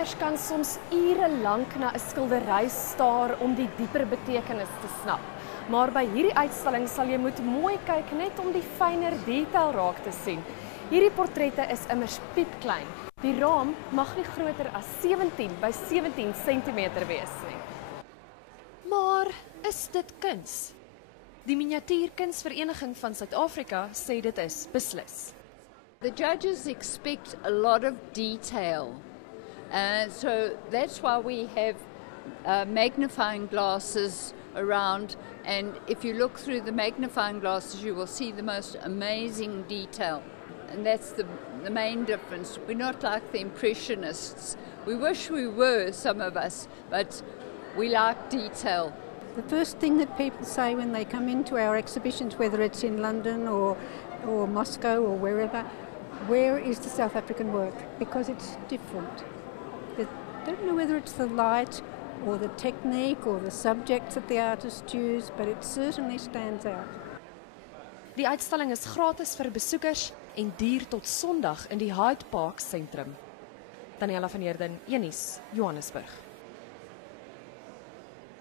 Beginners kan soms ure lank na 'n skildery staar om die dieper betekenis te snap. Maar by hierdie uitstalling sal jy moet mooi kyk net om die fynere detail raak te sien. Hierdie portrette is immers piepklein. Die raam mag nie groter as 17 by 17 cm wees nie. Maar is dit kuns? Die Miniatuurkunsvereniging van Suid-Afrika sê dit is beslis. The judges expect a lot of detail, so that's why we have magnifying glasses around, and if you look through the magnifying glasses you will see the most amazing detail, and that's the main difference. We're not like the Impressionists. We wish we were, some of us, but we like detail. The first thing that people say when they come into our exhibitions, whether it's in London or Moscow or wherever, where is the South African work? Because it's different. They don't know whether it's the light or the technique or the subjects that the artists use, but it certainly stands out. Die uitstalling is gratis vir besoekers en duur tot Sondag in die Hyde Park sentrum. Daniela van Heerden, Unies, Johannesburg.